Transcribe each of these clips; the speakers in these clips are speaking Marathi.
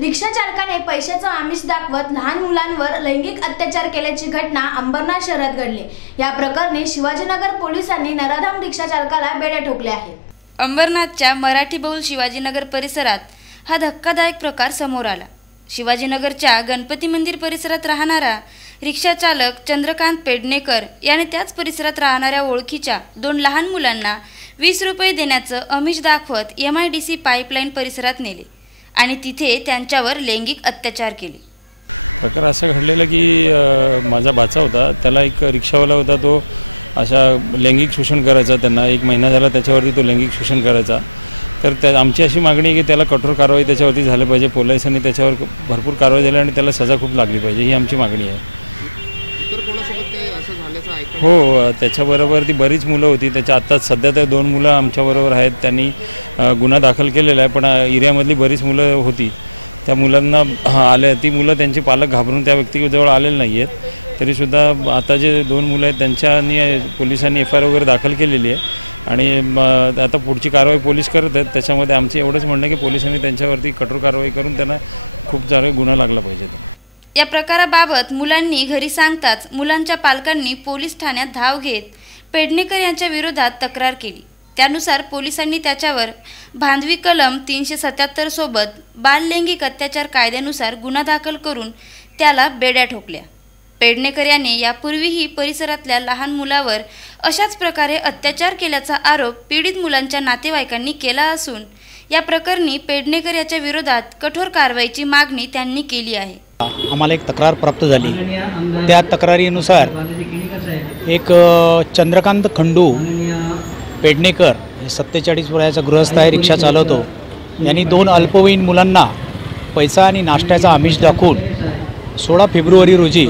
रिक्षा चालकाने पैशाचं आमिष दाखवत लहान मुलांवर लैंगिक अत्याचार केल्याची घटना अंबरनाथ शहरात घडली. या प्रकरणी शिवाजीनगर पोलिसांनी नराधाम रिक्षा चालकाला बेड्या ठोकल्या आहेत. अंबरनाथच्या मराठी बहुल शिवाजीनगर परिसरात हा धक्कादायक प्रकार समोर आला. शिवाजीनगरच्या गणपती मंदिर परिसरात राहणारा रिक्षाचालक चंद्रकांत पेडणेकर याने त्याच परिसरात राहणाऱ्या ओळखीच्या दोन लहान मुलांना वीस रुपये देण्याचं अमिष दाखवत M I D C pipeline परिसरात नेले. आणि तिथे त्यांच्यावर लैंगिक अत्याचार केले. प्रकार असं घडलेलं की माझा भाचा होता. त्याला एक रिक्षावाला होता. तो अशा लैंगिक शोषण करायचा त्यांना. एक महिना झाला त्याच्यावरती तो लैंगिक शोषण करायचा. तर त्या आमची अशी मागणी आहे की त्याला कठोर कारवाई त्याच्यावरती झाली पाहिजे. पोलिसांनी त्याच्यावर भरपूर कारवाई झाली आणि त्याला सजा खूप लागली पाहिजे. ही आमची मागणी आहे. ते असं झाल्याचं ऐकलं. हो त्याच्याबरोबर ती बरीच मुलं होती. त्याच्या आत्ता सध्या तर दोन मुलं आमच्याबरोबर आहेत. त्यांनी गुन्हा दाखल केलेला आहे पण एरियामधली बरीच मुलं होती. त्या मुलांना आल्या. ती मुलं त्यांचे पालक घाबरून त्या व्यक्तीजवळ आलेले नाही आहेत तरीसुद्धा आता जे दोन मुलं आहेत त्यांच्यानी पोलिसांनी एफ आय आर वगैरे दाखल केलेली आहे. आणि आता पुढची कारवाई पोलीस करत आहेत. त्याच्यामध्ये आमचं एवढंच म्हणणं की पोलिसांनी त्यांच्यावरती कठोर कारवाई करून त्यांना खूप सारे गुन्हा लागला पाहिजे. या प्रकाराबाबत मुलांनी घरी सांगताच मुलांच्या पालकांनी पोलीस ठाण्यात धाव घेत पेडणेकर यांच्या विरोधात तक्रार केली. त्यानुसार पोलिसांनी त्याच्यावर भांधवी कलम तीनशे सत्याहत्तर सोबत बाललैंगिक अत्याचार कायद्यानुसार गुन्हा दाखल करून त्याला बेड्या ठोकल्या. पेडणेकर याने यापूर्वीही परिसरातल्या लहान मुलावर अशाच प्रकारे अत्याचार केल्याचा आरोप पीडित मुलांच्या नातेवाईकांनी केला असून या प्रकरणी पेडणेकर याच्या विरोधात कठोर कारवाईची मागणी त्यांनी केली आहे. आम्हाला एक तक्रार प्राप्त झाली. त्या तक्रारीनुसार एक चंद्रकांत खंडू पेडणेकर हे सत्तेचाळीस वयाचा गृहस्थ आहे रिक्षा चालवतो. यांनी दोन अल्पवयीन मुलांना पैसा आणि नाश्त्याचा आमिष दाखवून सोळा फेब्रुवारी रोजी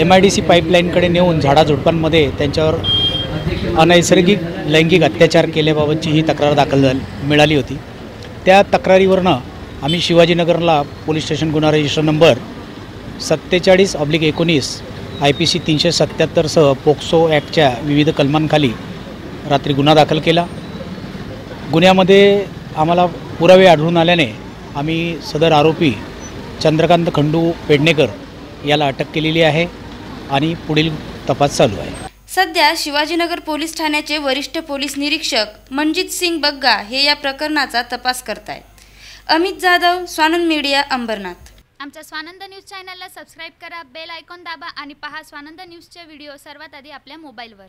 एम आय डी सी पाईपलाईनकडे नेऊन झाडाझुडपांमध्ये त्यांच्यावर अनैसर्गिक लैंगिक अत्याचार केल्याबाबतची ही तक्रार दाखल झाली मिळाली होती. त्या तक्रारीवरनं आम्ही शिवाजीनगरला पोलीस स्टेशन गुन्हा रजिस्टर नंबर सत्तेचाळीस ऑब्लिक एकोणीस आय पी सी तीनशे सत्याहत्तरसह पोक्सो ॲक्टच्या विविध कलमांखाली रात्री गुन्हा दाखल केला. गुन्ह्यामध्ये आम्हाला पुरावे आढळून आल्याने आम्ही सदर आरोपी चंद्रकांत खंडू पेडणेकर याला अटक केलेली आहे आणि पुढील तपास चालू आहे. सध्या शिवाजीनगर पोलीस ठाण्याचे वरिष्ठ पोलीस निरीक्षक मनजित सिंग बग्गा हे या प्रकरणाचा तपास करतायत. अमित जाधव स्वानंद मीडिया अंबरनाथ. आमच्या स्वानंद न्यूज चॅनलला सबस्क्राईब करा बेल आयकॉन दाबा आणि पहा स्वानंद न्यूजचे व्हिडिओ सर्वात आधी आपल्या मोबाईलवर.